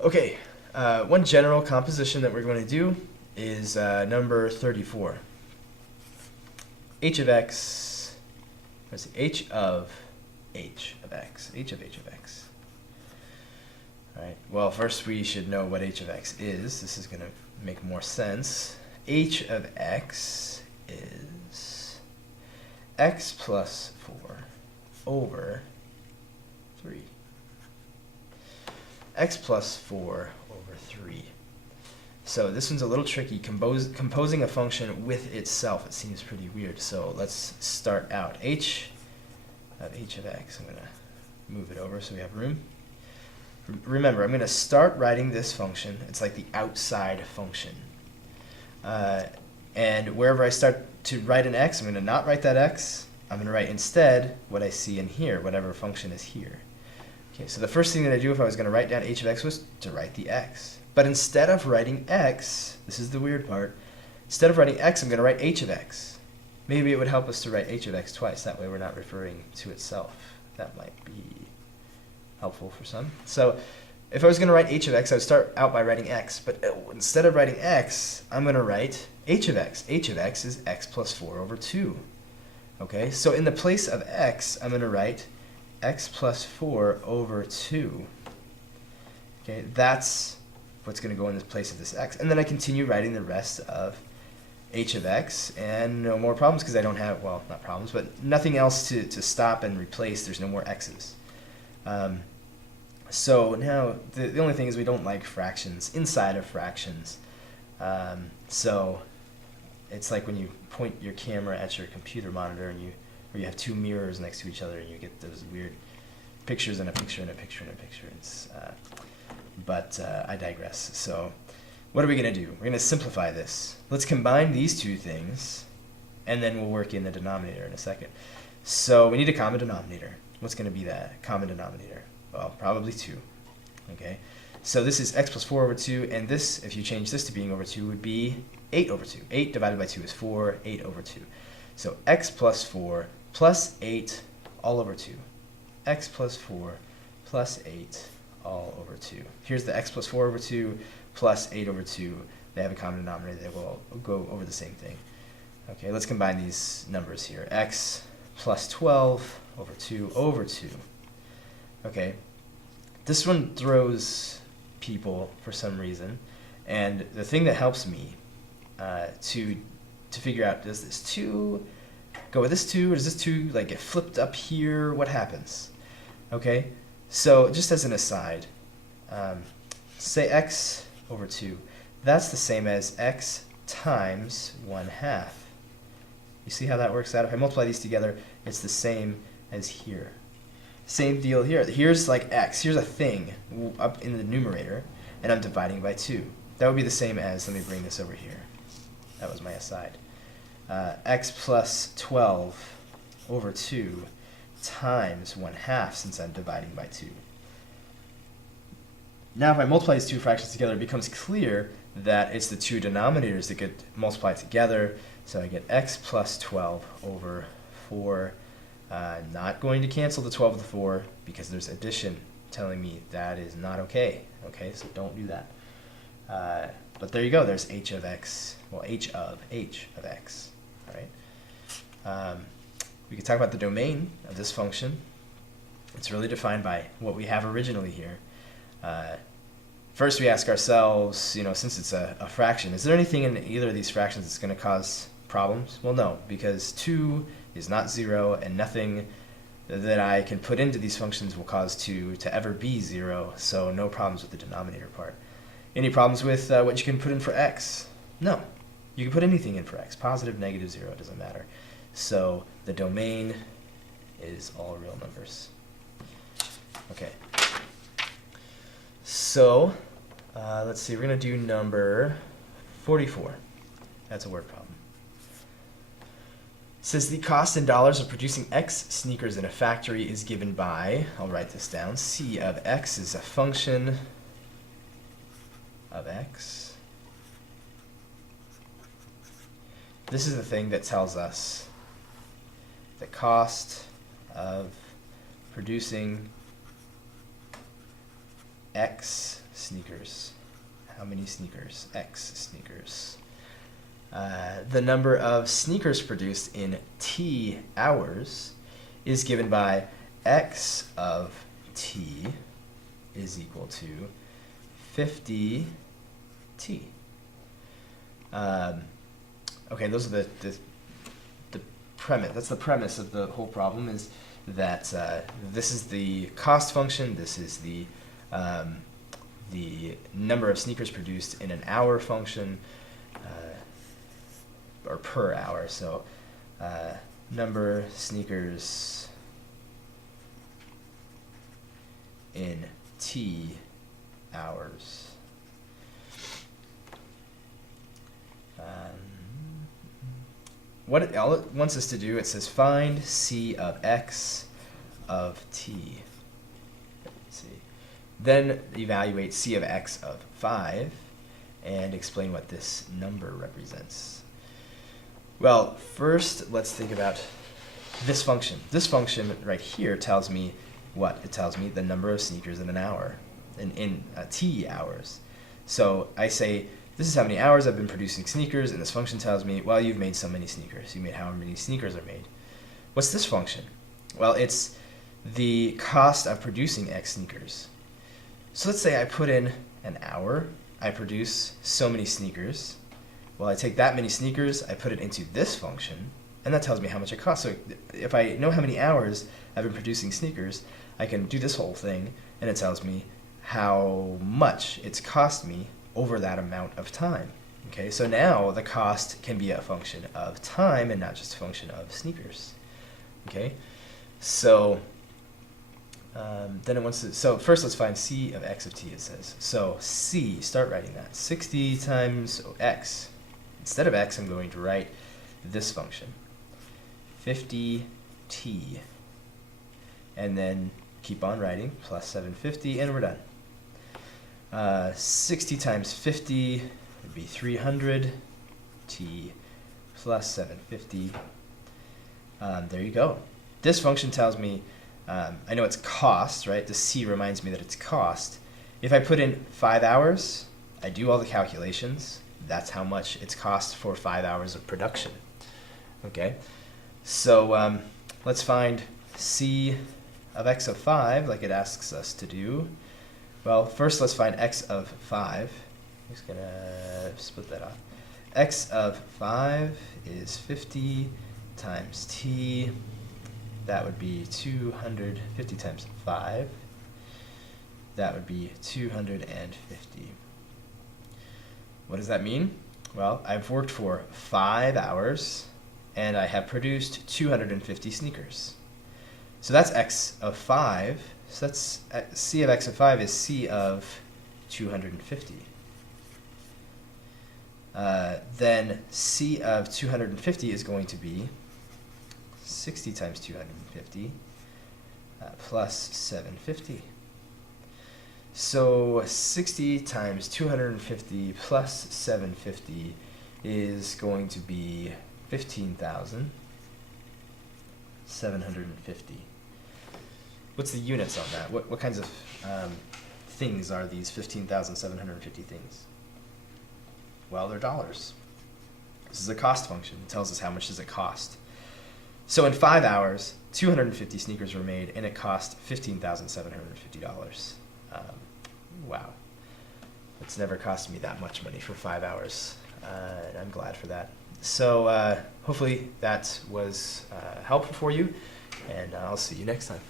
Okay, one general composition that we're going to do is number 34. H of x, let's see, h of x. All right, well, first we should know what h of x is. This is going to make more sense. H of x is x plus 4 over 3. X plus 4 over 3. So this one's a little tricky. Composing a function with itself, it seems pretty weird. So let's start out. H of x. I'm going to move it over so we have room. Remember, I'm going to start writing this function. It's like the outside function. And wherever I start to write an x, I'm going to not write that x. I'm going to write instead what I see in here, whatever function is here. Okay, so the first thing that I do if I was going to write down h of x was to write the x. But instead of writing x, this is the weird part, instead of writing x, I'm going to write h of x. Maybe it would help us to write h of x twice. That way we're not referring to itself. That might be helpful for some. So if I was going to write h of x, I would start out by writing x. But instead of writing x, I'm going to write h of x. h of x is x plus 4 over 2. Okay, so in the place of x, I'm going to write x plus 4 over 2. Okay, that's what's going to go in the place of this x. And then I continue writing the rest of h of x, and no more problems because I don't have, well, not problems, but nothing else to stop and replace. There's no more x's. So now the only thing is we don't like fractions inside of fractions. So it's like when you point your camera at your computer monitor and where you have two mirrors next to each other and you get those weird pictures and a picture and a picture and a picture. But I digress. So what are we going to do? We're going to simplify this. Let's combine these two things, and then we'll work in the denominator in a second. So we need a common denominator. What's going to be that common denominator? Well, probably 2. Okay. So this is x plus 4 over 2, and this, if you change this to being over 2, would be 8 over 2. 8 divided by 2 is 4, 8 over 2. So x plus 4 plus 8 all over 2. X plus 4 plus 8 all over 2. Here's the x plus 4 over 2 plus 8 over 2. They have a common denominator. They will go over the same thing. Okay, let's combine these numbers here. X plus 12 over 2 over 2. Okay, this one throws people for some reason. And the thing that helps me to figure out, does this 2 go with this 2, or does this 2 like get flipped up here? What happens? Okay, so just as an aside, say x over 2. That's the same as x times 1/2. You see how that works out? If I multiply these together, it's the same as here. Same deal here. Here's like x. Here's a thing up in the numerator, and I'm dividing by 2. That would be the same as, let me bring this over here. That was my aside. X plus 12 over 2 times 1/2, since I'm dividing by 2. Now if I multiply these two fractions together, it becomes clear that it's the two denominators that get multiplied together. So I get x plus 12 over 4. Not going to cancel the 12 with the 4 because there's addition telling me that is not okay. Okay, so don't do that. But there you go. There's h of x. Well, h of x. All right. We can talk about the domain of this function. It's really defined by what we have originally here. First, we ask ourselves, since it's a fraction, is there anything in either of these fractions that's going to cause problems? Well, no, because 2 is not 0, and nothing that I can put into these functions will cause 2 to ever be 0, so no problems with the denominator part. Any problems with what you can put in for x? No. You can put anything in for x. Positive, negative, 0, it doesn't matter. So the domain is all real numbers. Okay. So let's see, we're going to do number 44. That's a word problem. It says the cost in dollars of producing X sneakers in a factory is given by, I'll write this down, C of X is a function of X. This is the thing that tells us the cost of producing X sneakers. How many sneakers? X sneakers. The number of sneakers produced in T hours is given by X of T is equal to 50 T. Okay, those are the premise. That's the premise of the whole problem, is that this is the cost function. This is the number of sneakers produced in an hour function, or per hour. So number sneakers in T hours. What all it wants us to do, it says find C of X of T. Let's see. Then evaluate C of X of 5 and explain what this number represents. Well, first let's think about this function. This function right here tells me what? It tells me the number of sneakers in an hour, in T hours. So I say, this is how many hours I've been producing sneakers, and this function tells me, well, you've made so many sneakers. You made how many sneakers are made. What's this function? Well, it's the cost of producing X sneakers. So let's say I put in an hour, I produce so many sneakers. Well, I take that many sneakers, I put it into this function, and that tells me how much it costs. So if I know how many hours I've been producing sneakers, I can do this whole thing, and it tells me how much it's cost me over that amount of time. Okay, so now the cost can be a function of time and not just a function of sneakers. Okay, so then it wants to, so first let's find C of X of T, it says. So C, start writing that. 60 times X. Instead of X, I'm going to write this function, 50T. And then keep on writing, plus 750, and we're done. 60 times 50 would be 300 T plus 750. There you go. This function tells me, I know it's cost, right? The C reminds me that it's cost. If I put in 5 hours, I do all the calculations. That's how much it's cost for 5 hours of production. Okay, so let's find C of X of 5, like it asks us to do. Well, first let's find X of 5. I'm just going to split that off. X of 5 is 50 times T. That would be 250 times 5. That would be 250. What does that mean? Well, I've worked for 5 hours, and I have produced 250 sneakers. So that's X of 5. So that's C of X of 5 is C of 250. Then C of 250 is going to be 60 times 250 plus 750. So 60 times 250 plus 750 is going to be 15,750. What's the units on that? What kinds of things are these 15,750 things? Well, they're dollars. This is a cost function. It tells us how much does it cost. So in 5 hours, 250 sneakers were made, and it cost $15,750. Wow. It's never cost me that much money for 5 hours, and I'm glad for that. So hopefully that was helpful for you, and I'll see you next time.